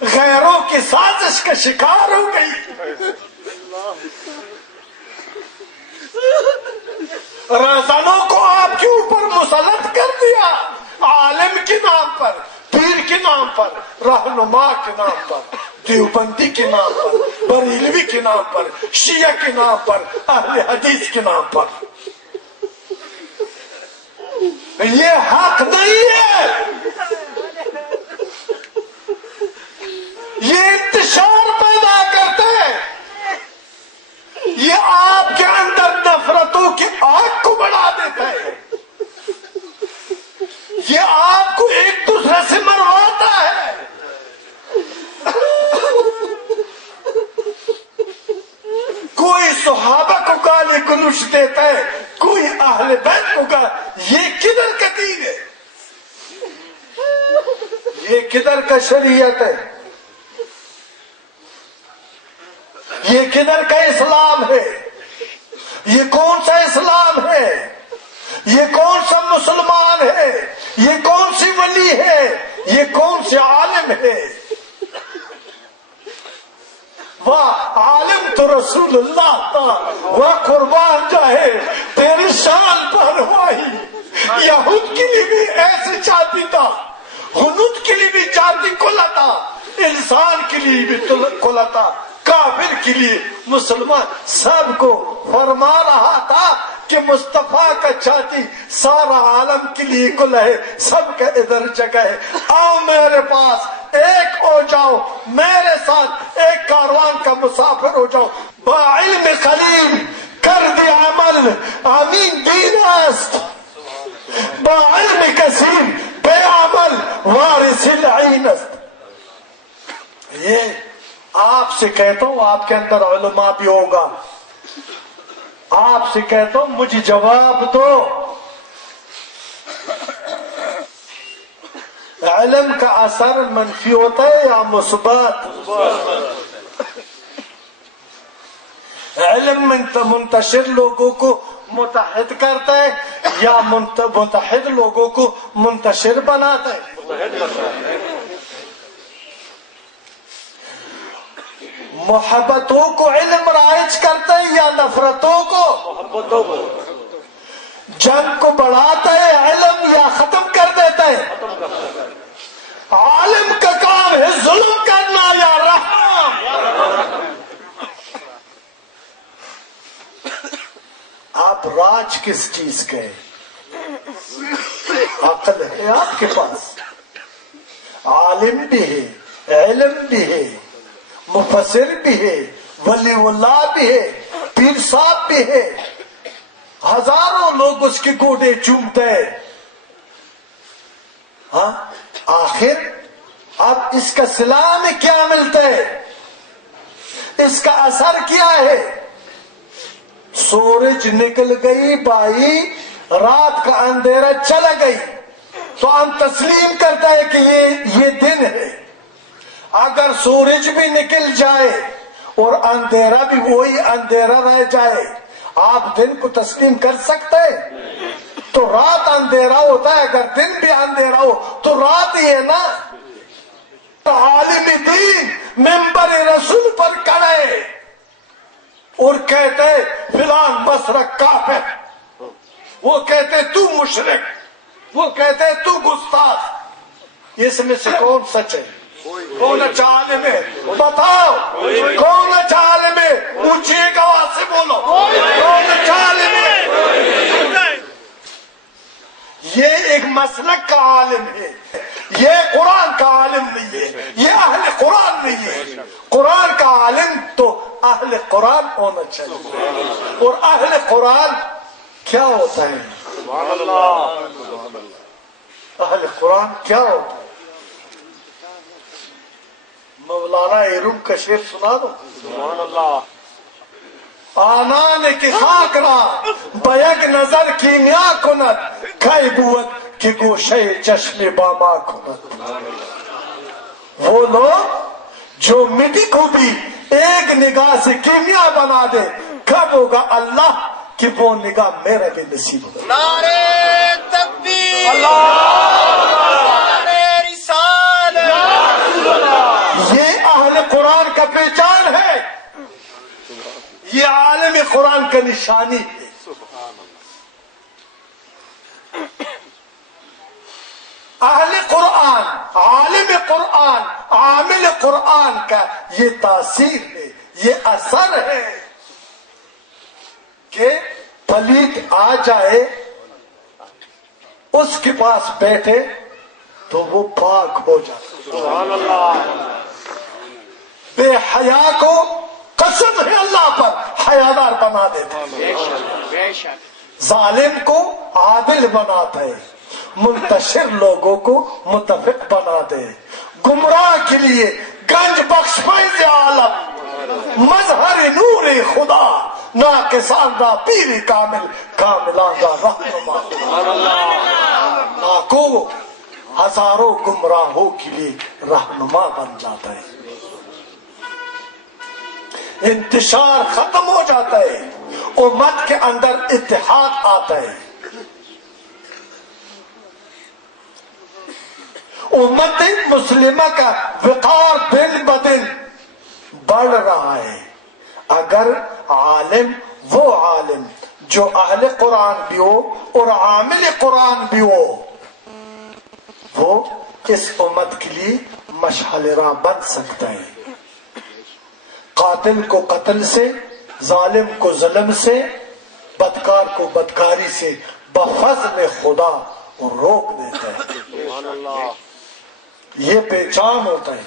غیروں کی سازش کا شکار ہو گئی. رہزنوں کو آپ کے اوپر مسلط کر دیا، عالم کے نام پر، پیر کے نام پر، رہنما کے نام پر، دیوبندی کے نام پر، بریلوی کے نام پر، شیعہ کے نام پر، اہل حدیث کے نام پر. یہ حق نہیں ہے. یہ انتشار پیدا کرتے ہیں. یہ آپ کے اندر نفرتوں کی آگ کو بڑھا دیتا ہے. یہ آپ کو ایک دوسرے سے مرواتا ہے. کوئی صحابہ کو گالی گلوچ دیتا ہے، کوئی اہل بیت کو گالی. یہ کدھر کا دین ہے؟ یہ کدھر کا شریعت ہے؟ یہ کدھر کا اسلام ہے؟ یہ کون سا اسلام ہے؟ یہ کون سا مسلمان ہے؟ یہ کون سی ولی ہے؟ یہ کون سے عالم ہے؟ واہ عالم تو رسول اللہ تھا. وہ قربان جائے تیری شان پر ہوئی. یہود کے لیے بھی ایسے چاہتی تھا، ہنود کے لیے بھی چاہتی کھلا تھا، انسان کے لیے بھی کھلا تھا، کافر کے لیے مسلمان. سب کو فرما رہا تھا کہ مصطفیٰ کا چاہتی سارا عالم کے لیے کل ہے، سب کا ادھر جگہ ہے. آؤ میرے پاس ایک ہو جاؤ، میرے ساتھ ایک کاروان کا مسافر ہو جاؤ. با علم خلیل کر دے عمل آمین دین است، با علم کثیر بے عمل وارث العین است. یہ آپ سے کہتا ہوں آپ کے اندر علماء بھی ہوگا. آپ سے کہتا ہوں مجھے جواب دو، علم کا اثر منفی ہوتا ہے یا مثبت؟ علم منتشر لوگوں کو متحد کرتا ہے یا متحد لوگوں کو منتشر بناتا ہے؟ محبتوں کو علم رائج کرتا ہے یا نفرتوں کو؟ محبتوں کو. جنگ کو بڑھاتا ہے علم یا ختم کر دیتا ہے؟ عالم کا کام ہے ظلم کرنا یا رحم. آپ راج کس چیز کے ہیں؟ عقل ہے آپ کے پاس، عالم بھی ہے، علم بھی ہے، مفسر بھی ہے، ولی اللہ بھی ہے، پیر صاحب بھی ہے. ہزاروں لوگ اس کے گوڑے چومتے ہیں. ہاں آخر اب اس کا صلہ میں کیا ملتا ہے؟ اس کا اثر کیا ہے؟ سورج نکل گئی بھائی، رات کا اندھیرا چلا گئی تو ہم تسلیم کرتا ہے کہ یہ دن ہے. اگر سورج بھی نکل جائے اور اندھیرا بھی وہی اندھیرا رہ جائے، آپ دن کو تسلیم کر سکتے ہیں؟ تو رات اندھیرا ہوتا ہے، اگر دن بھی اندھیرا ہو تو رات ہی ہے نا. عالم دین ممبر رسول پر کھڑے اور کہتے فلان مسلک کافر، وہ کہتے تو مشرک، وہ کہتے تو گستاخ. اس میں سے کون سچ ہے؟ کون اچھا عالم ہے؟ بتاؤ کون اچھا عالم ہے؟ اونچی آواز سے بولو کون اچھا عالم ہے؟ یہ ایک مسلک کا عالم ہے، یہ قرآن کا عالم نہیں ہے، یہ اہل قرآن نہیں ہے. قرآن کا عالم تو اہل قرآن ہونا چاہیے. اور اہل قرآن کیا ہوتا ہے؟ اہل قرآن کیا ہوتا ہے؟ مولانا ایروم کا شعر سنا دو. سبحان اللہ. آنان کی خاک را بیگ نظر کیمیا کند، کئی بوت کی گوشے چشم باما کند. وہ لوگ جو مٹی کو بھی ایک نگاہ سے کیمیا بنا دے، کب ہوگا اللہ کہ وہ نگاہ میرا بھی نصیب ہوگا. نعرے تکبیر، اللہ نعرے رسالت. کا پہچان ہے، یہ عالم قرآن کا نشانی ہے۔ اہل قرآن، عالم قرآن، عامل قرآن کا یہ تاثیر ہے، یہ اثر ہے کہ پلیت آ جائے اس کے پاس بیٹھے تو وہ پاک ہو جاتا۔ سبحان اللہ۔ بے حیا کو قسم ہے اللہ پر حیادار بنا دیتا بے شک بے شک۔ ظالم کو عادل بناتا ہے، منتشر لوگوں کو متفق بنا دے، گمراہ کے لیے گنج بخش فیض عالم، مظہر نور خدا، ناقصان دا پیر کامل، کاملان دا رہنما، لاکھوں ہزاروں گمراہوں کے لیے رہنما بن جاتا ہے۔ انتشار ختم ہو جاتا ہے، امت کے اندر اتحاد آتا ہے، امت مسلمہ کا وقار دن بدن بڑھ رہا ہے اگر عالم، وہ عالم جو اہل قرآن بھی ہو اور عامل قرآن بھی ہو، وہ اس امت کے لیے مشعل راہ بن سکتا ہے۔ قاتل کو قتل سے، ظالم کو ظلم سے، بدکار کو بدکاری سے بفضل خدا روک دیتا ہے۔ سبحان اللہ۔ یہ پہچان ہوتا ہے۔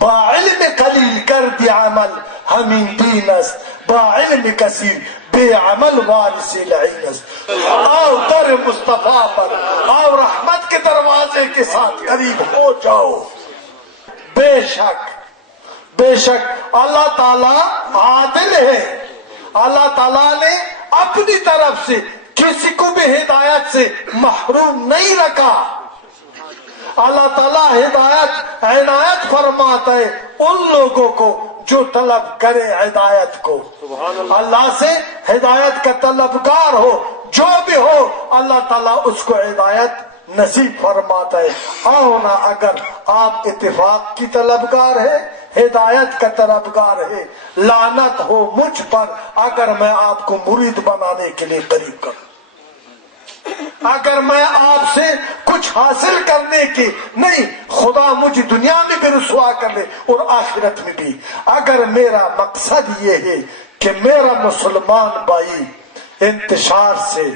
با علم قلیل کر دی عمل ہمیں دین است، با علم کثیر بے عمل وارث لعین است۔ آؤ در مصطفیٰ پر، آؤ رحمت کے دروازے کے ساتھ قریب ہو جاؤ۔ بے شک بے شک اللہ تعالی عادل ہے، اللہ تعالیٰ نے اپنی طرف سے کسی کو بھی ہدایت سے محروم نہیں رکھا۔ اللہ تعالیٰ ہدایت عنایت فرماتا ہے ان لوگوں کو جو طلب کرے ہدایت کو۔ اللہ سے ہدایت کا طلبگار ہو، جو بھی ہو اللہ تعالیٰ اس کو ہدایت نصیب فرماتا ہے۔ آؤ نا، اگر آپ اتفاق کی طلبگار ہے، ہدایت کا طلبگار ہے، لعنت ہو مجھ پر اگر میں آپ کو مرید بنانے کے لیے قریب کروں، اگر میں آپ سے کچھ حاصل کرنے کی نہیں، خدا مجھے دنیا میں بھی رسوا کر لے اور آخرت میں بھی، اگر میرا مقصد یہ ہے کہ میرا مسلمان بھائی انتشار سے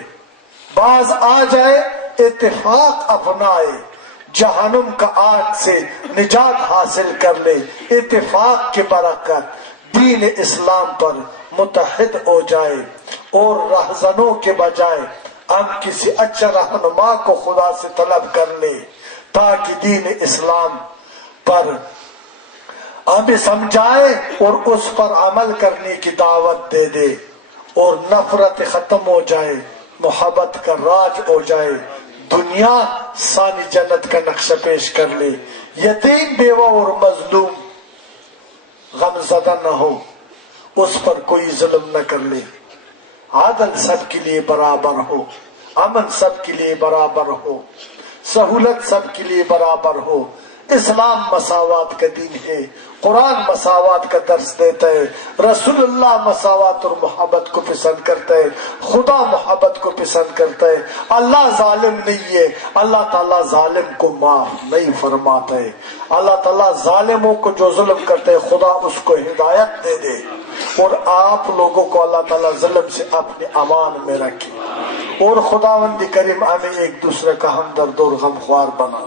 باز آ جائے، اتفاق اپنائے، جہنم کا آگ سے نجات حاصل کر لے، اتفاق کی برکت دین اسلام پر متحد ہو جائے، اور رہزنوں کے بجائے ہم کسی اچھا رہنما کو خدا سے طلب کر لے تاکہ دین اسلام پر ہمیں سمجھائے اور اس پر عمل کرنے کی دعوت دے دے، اور نفرت ختم ہو جائے، محبت کا راج ہو جائے، دنیا ثانی جنت کا نقشہ پیش کر لے، یتیم بیوہ اور مظلوم غم زدہ نہ ہو، اس پر کوئی ظلم نہ کر لے، عدل سب کے لیے برابر ہو، امن سب کے لیے برابر ہو، سہولت سب کے لیے برابر ہو۔ اسلام مساوات کا دین ہے، قرآن مساوات کا درس دیتا ہے، رسول اللہ مساوات اور محبت کو پسند کرتا ہے، خدا محبت کو پسند کرتا ہے۔ اللہ ظالم نہیں ہے، اللہ تعالیٰ ظالم کو معاف نہیں فرماتا ہے۔ اللہ تعالیٰ ظالموں کو جو ظلم کرتے ہے خدا اس کو ہدایت دے دے، اور آپ لوگوں کو اللہ تعالیٰ ظلم سے اپنے امان میں رکھے، اور خداوند کریم ہمیں ایک دوسرے کا ہمدرد اور غمخوار بنا۔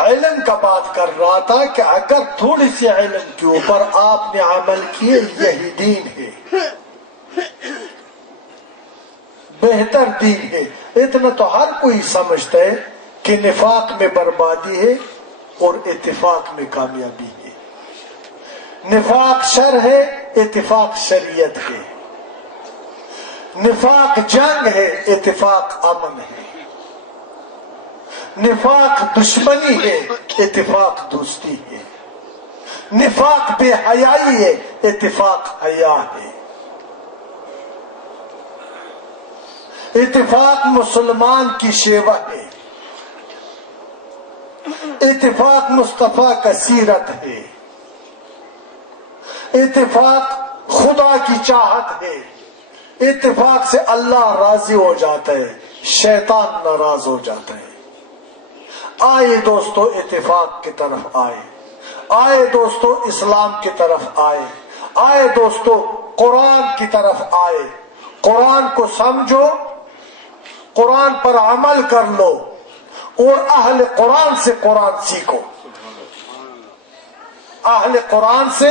علم کا بات کر رہا تھا کہ اگر تھوڑی سی علم کے اوپر آپ نے عمل کیے یہی دین ہے، بہتر دین ہے۔ اتنا تو ہر کوئی سمجھتا ہے کہ نفاق میں بربادی ہے اور اتفاق میں کامیابی ہے، نفاق شر ہے، اتفاق شریعت ہے، نفاق جنگ ہے، اتفاق امن ہے، نفاق دشمنی ہے، اتفاق دوستی ہے، نفاق بے حیائی ہے، اتفاق حیا ہے، اتفاق مسلمان کی شیوا ہے، اتفاق مصطفیٰ کا سیرت ہے، اتفاق خدا کی چاہت ہے، اتفاق سے اللہ راضی ہو جاتا ہے، شیطان ناراض ہو جاتا ہے۔ آئے دوستو اتفاق کی طرف آئے، آئے دوستو اسلام کی طرف آئے، آئے دوستو قرآن کی طرف آئے، قرآن کو سمجھو، قرآن پر عمل کر لو اور اہل قرآن سے قرآن سیکھو، اہل قرآن سے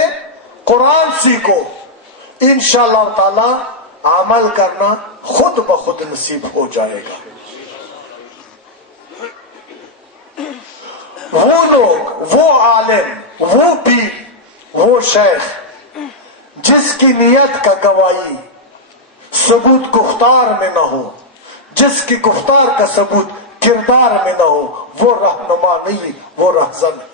قرآن سیکھو، انشاءاللہ تعالی عمل کرنا خود بخود نصیب ہو جائے گا۔ وہ لوگ، وہ عالم، وہ پیر، وہ شیخ جس کی نیت کا گواہی ثبوت گفتار میں نہ ہو، جس کی گفتار کا ثبوت کردار میں نہ ہو، وہ رہنما نہیں، وہ رہزن ہے۔